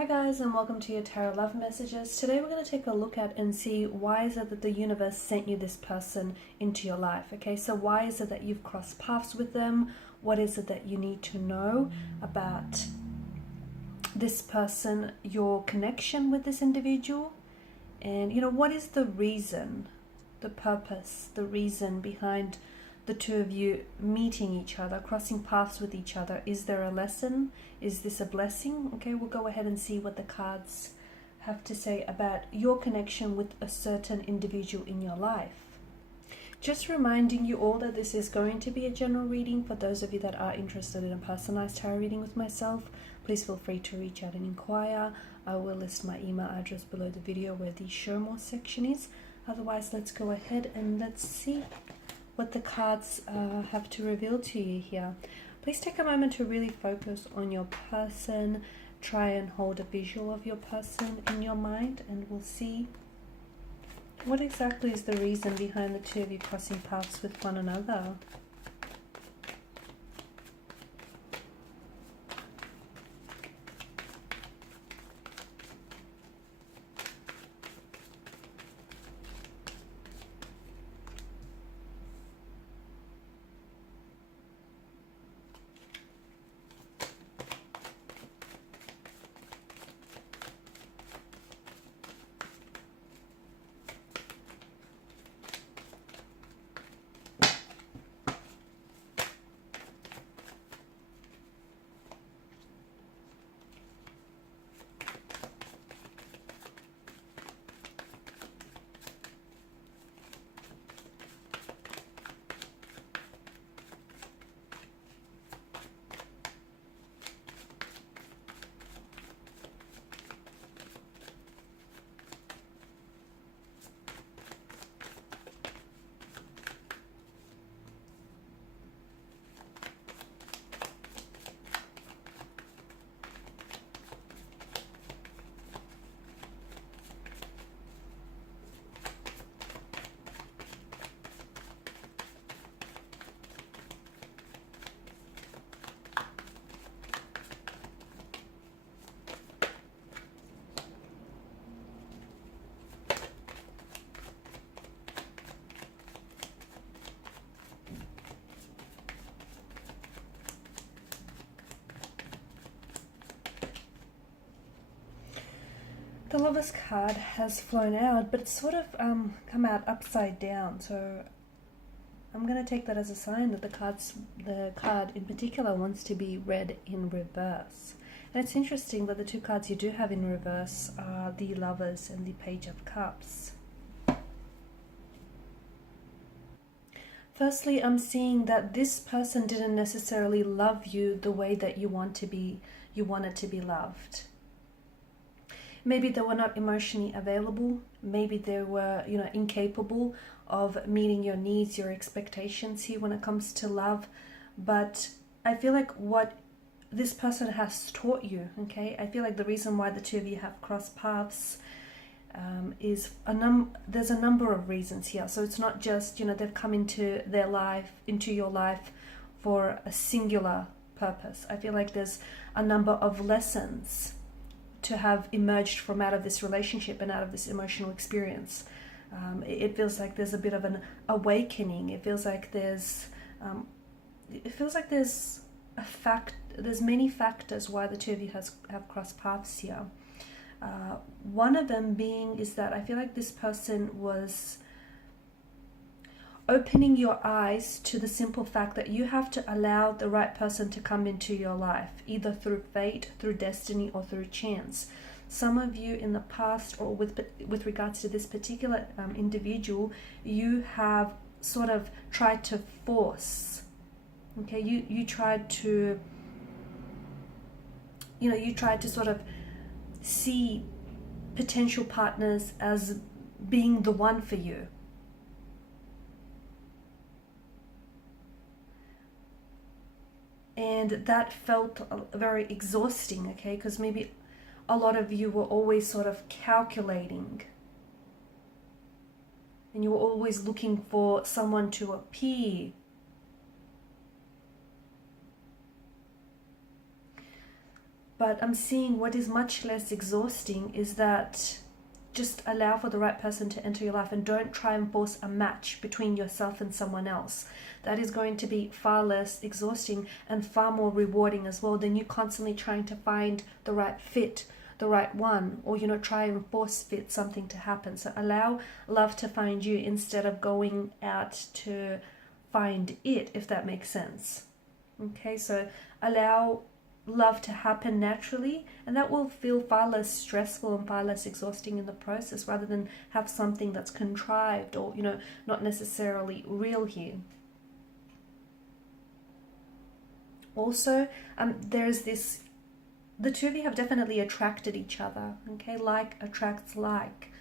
Hi guys, and welcome to your Tarot Love Messages. Today we're going to take a look at and see why is it that the universe sent you this person into your life. Okay, so why is it that you've crossed paths with them? What is it that you need to know about this person, your connection with this individual? And what is the reason, the purpose, the reason behind the two of you meeting each other, crossing paths with each other? Is there a lesson? Is this a blessing? Okay, we'll go ahead and see what the cards have to say about your connection with a certain individual in your life. Just reminding you all that this is going to be a general reading. For those of you that are interested in a personalized tarot reading with myself, please feel free to reach out and inquire. I will list my email address below the video where the show more section is. Otherwise, let's go ahead and let's see what the cards have to reveal to you here. Please take a moment to really focus on your person. Try and hold a visual of your person in your mind, and we'll see what exactly is the reason behind the two of you crossing paths with one another. The Lover's card has flown out, but it's sort of come out upside down. So I'm going to take that as a sign that the card in particular wants to be read in reverse. And it's interesting that the two cards you do have in reverse are the Lovers and the Page of Cups. Firstly, I'm seeing that this person didn't necessarily love you the way that you wanted to be loved. Maybe they were not emotionally available. Maybe they were, incapable of meeting your needs, your expectations here when it comes to love. But I feel like what this person has taught you, okay? I feel like the reason why the two of you have crossed paths is there's a number of reasons here. So it's not just, they've come into your life for a singular purpose. I feel like there's a number of lessons to have emerged from out of this relationship and out of this emotional experience. It feels like there's a bit of an awakening. It feels like there's there's many factors why the two of you have crossed paths here. One of them being is that I feel like this person was opening your eyes to the simple fact that you have to allow the right person to come into your life, either through fate, through destiny, or through chance. Some of you in the past, or with regards to this particular individual, you have sort of tried to force. Okay, you tried to, you tried to sort of see potential partners as being the one for you. And that felt very exhausting, okay? Because maybe a lot of you were always sort of calculating. And you were always looking for someone to appear. But I'm seeing what is much less exhausting is that just allow for the right person to enter your life and don't try and force a match between yourself and someone else. That is going to be far less exhausting and far more rewarding as well than you constantly trying to find the right fit, the right one, or try and force fit something to happen. So allow love to find you instead of going out to find it, if that makes sense. Okay, so allow love to happen naturally, and that will feel far less stressful and far less exhausting in the process, rather than have something that's contrived or not necessarily real here. Also, there's this, the two of you have definitely attracted each other. Okay, like attracts like.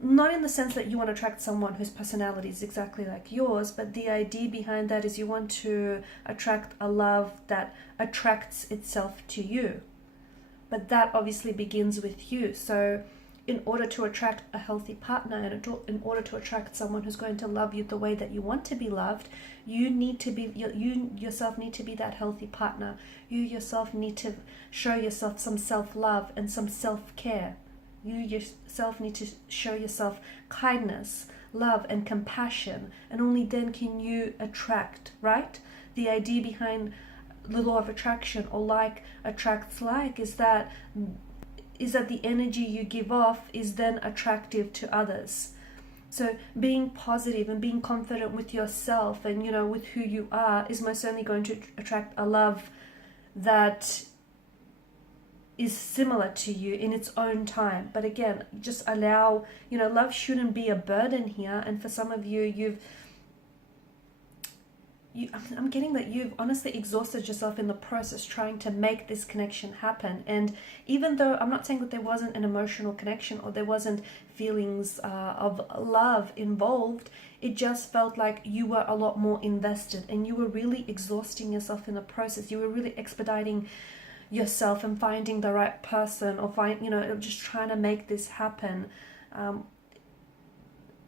Not in the sense that you want to attract someone whose personality is exactly like yours, but the idea behind that is you want to attract a love that attracts itself to you. But that obviously begins with you. So in order to attract a healthy partner and in order to attract someone who's going to love you the way that you want to be loved, you yourself need to be that healthy partner. You yourself need to show yourself some self-love and some self-care. You yourself need to show yourself kindness, love, and compassion, and only then can you attract, right? The idea behind the law of attraction, or like attracts like, is that the energy you give off is then attractive to others. So being positive and being confident with yourself and with who you are is most certainly going to attract a love that is similar to you in its own time. But again, just allow, love shouldn't be a burden here. And for some of you, I'm getting that you've honestly exhausted yourself in the process trying to make this connection happen. And even though I'm not saying that there wasn't an emotional connection or there wasn't feelings of love involved, it just felt like you were a lot more invested and you were really exhausting yourself in the process. You were really expediting yourself and finding the right person, or just trying to make this happen.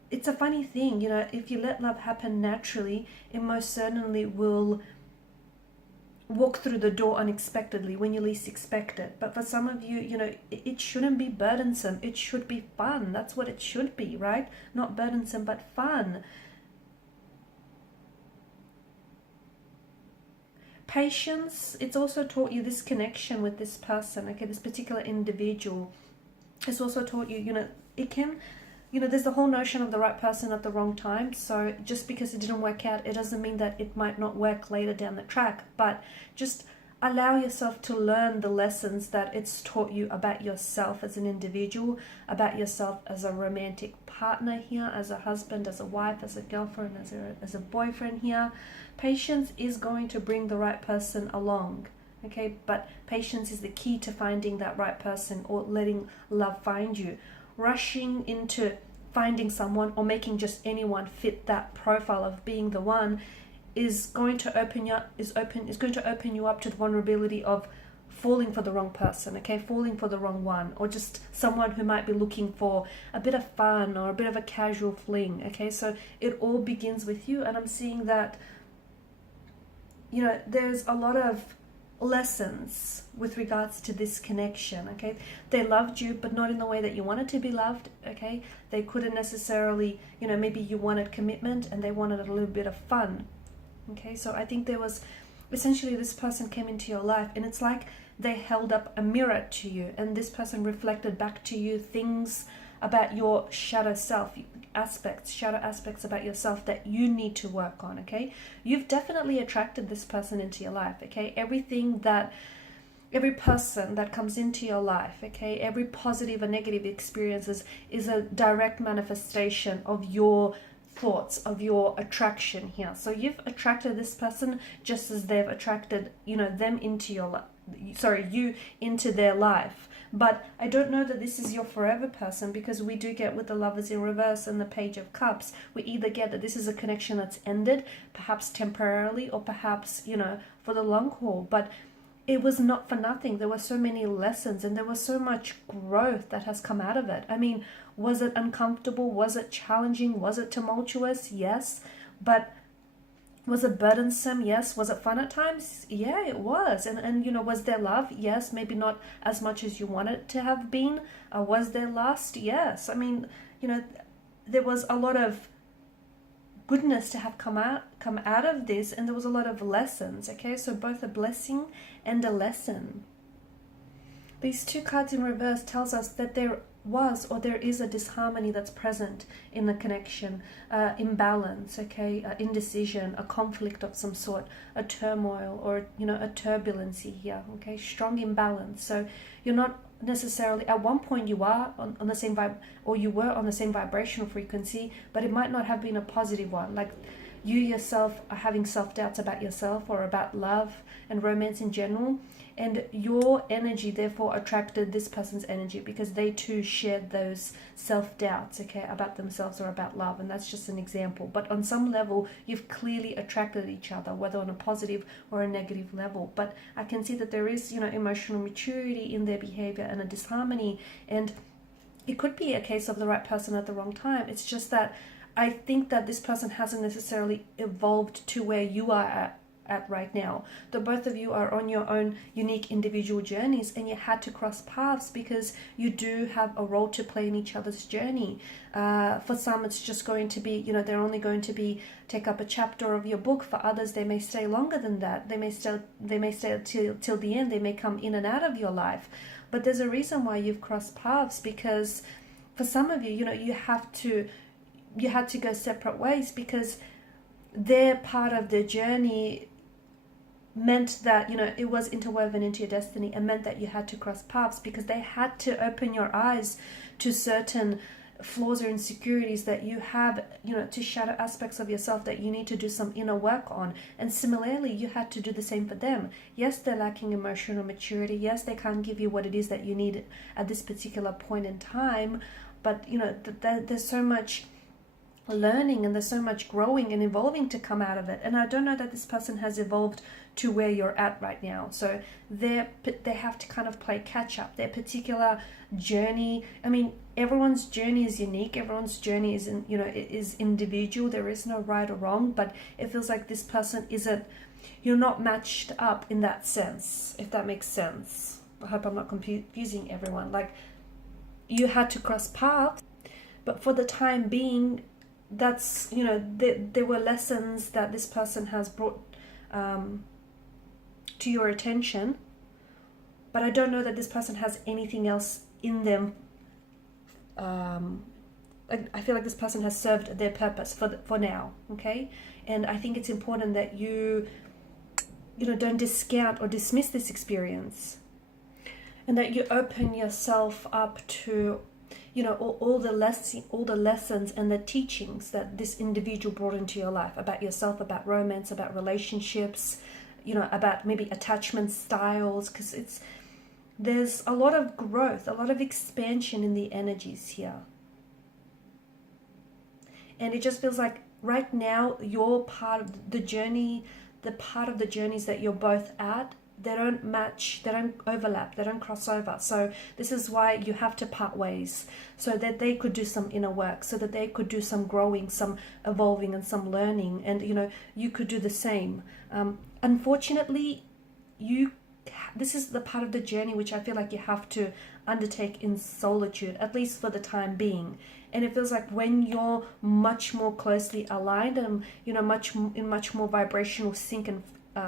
It's a funny thing, if you let love happen naturally, it most certainly will walk through the door unexpectedly when you least expect it. But for some of you, it shouldn't be burdensome. It should be fun. That's what it should be, right? Not burdensome, but fun. Patience, it's also taught you this connection with this person, okay, this particular individual. It's also taught you, it can, there's the whole notion of the right person at the wrong time. So just because it didn't work out, it doesn't mean that it might not work later down the track. But just allow yourself to learn the lessons that it's taught you about yourself as an individual, about yourself as a romantic partner here, as a husband, as a wife, as a girlfriend, as a boyfriend here. Patience is going to bring the right person along, okay? But patience is the key to finding that right person, or letting love find you. Rushing into finding someone or making just anyone fit that profile of being the one is going to open you up to the vulnerability of falling for the wrong person, okay? Falling for the wrong one, or just someone who might be looking for a bit of fun or a bit of a casual fling, okay? So it all begins with you, and I'm seeing that there's a lot of lessons with regards to this connection, okay? They loved you, but not in the way that you wanted to be loved, okay? They couldn't necessarily, maybe you wanted commitment and they wanted a little bit of fun, okay? So I think there was, essentially this person came into your life and it's like they held up a mirror to you, and this person reflected back to you things about your shadow self, shadow aspects about yourself that you need to work on, okay? You've definitely attracted this person into your life, okay? Every person that comes into your life, okay, every positive or negative experiences is a direct manifestation of your thoughts, of your attraction here. So you've attracted this person just as they've attracted, them into your life. You into their life. But I don't know that this is your forever person, because we do get with the Lovers in reverse and the Page of Cups, we either get that this is a connection that's ended, perhaps temporarily, or perhaps, for the long haul. But it was not for nothing. There were so many lessons and there was so much growth that has come out of it. I mean, was it uncomfortable? Was it challenging? Was it tumultuous? Yes. But Was it burdensome? Yes. Was it fun at times? Yeah, it was. And you know, was there love? Yes. Maybe not as much as you want it to have been. Was there lust? Yes. I mean, you know, there was a lot of goodness to have come out of this, and there was a lot of lessons. Okay, so both a blessing and a lesson. These two cards in reverse tells us that there was or there is a disharmony that's present in the connection, imbalance, okay, indecision, a conflict of some sort, a turmoil, or you know, a turbulency here, okay, strong imbalance. So you're not necessarily, at one point you are on the same vibe, or you were on the same vibrational frequency, but it might not have been a positive one. Like you yourself are having self-doubts about yourself or about love and romance in general, and your energy therefore attracted this person's energy because they too shared those self-doubts, okay, about themselves or about love. And that's just an example, but on some level you've clearly attracted each other, whether on a positive or a negative level. But I can see that there is, you know, emotional maturity in their behavior and a disharmony, and it could be a case of the right person at the wrong time. It's just that I think that this person hasn't necessarily evolved to where you are at right now. The both of you are on your own unique individual journeys, and you had to cross paths because you do have a role to play in each other's journey. For some, it's just going to be, you know, they're only going to be take up a chapter of your book. For others, they may stay longer than that. They may stay till the end. They may come in and out of your life. But there's a reason why you've crossed paths, because for some of you, you know, you had to go separate ways because their part of the journey meant that, you know, it was interwoven into your destiny, and meant that you had to cross paths because they had to open your eyes to certain flaws or insecurities that you have, you know, to shadow aspects of yourself that you need to do some inner work on. And similarly, you had to do the same for them. Yes, they're lacking emotional maturity. Yes, they can't give you what it is that you need at this particular point in time. But, you know, there's so much learning and there's so much growing and evolving to come out of it. And I don't know that this person has evolved to where you're at right now. So they have to kind of play catch up. Their particular journey, I mean, everyone's journey is unique. Everyone's journey is, you know, is individual. There is no right or wrong, but it feels like this person isn't, you're not matched up in that sense, if that makes sense. I hope I'm not confusing everyone. Like, you had to cross paths, but for the time being, that's, you know, there were lessons that this person has brought to your attention, but I don't know that this person has anything else in them. I feel like this person has served their purpose for now, okay? And I think it's important that you know, don't discount or dismiss this experience, and that you open yourself up to, you know, all the lessons and the teachings that this individual brought into your life about yourself, about romance, about relationships, you know, about maybe attachment styles, because there's a lot of growth, a lot of expansion in the energies here. And it just feels like right now, your part of the journey, the part of the journeys that you're both at, they don't match, they don't overlap, they don't cross over. So this is why you have to part ways, so that they could do some inner work, so that they could do some growing, some evolving, and some learning, and you know, you could do the same. Unfortunately, this is the part of the journey which I feel like you have to undertake in solitude, at least for the time being. And it feels like when you're much more closely aligned and, you know, much more vibrational sync and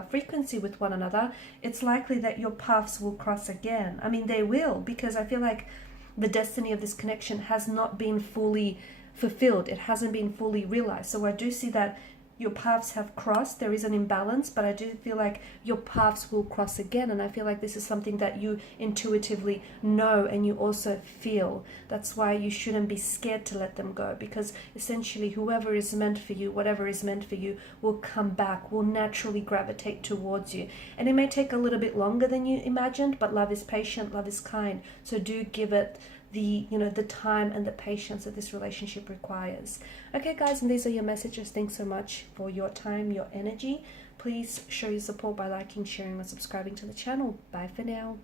frequency with one another, it's likely that your paths will cross again. I mean, they will, because I feel like the destiny of this connection has not been fully fulfilled. It hasn't been fully realized. So I do see that your paths have crossed. There is an imbalance, but I do feel like your paths will cross again. And I feel like this is something that you intuitively know and you also feel. That's why you shouldn't be scared to let them go, because essentially whoever is meant for you, whatever is meant for you, will come back, will naturally gravitate towards you. And it may take a little bit longer than you imagined, but love is patient, love is kind. So do give it the time and the patience that this relationship requires. Okay guys, and these are your messages. Thanks so much for your time, your energy. Please show your support by liking, sharing, or subscribing to the channel. Bye for now.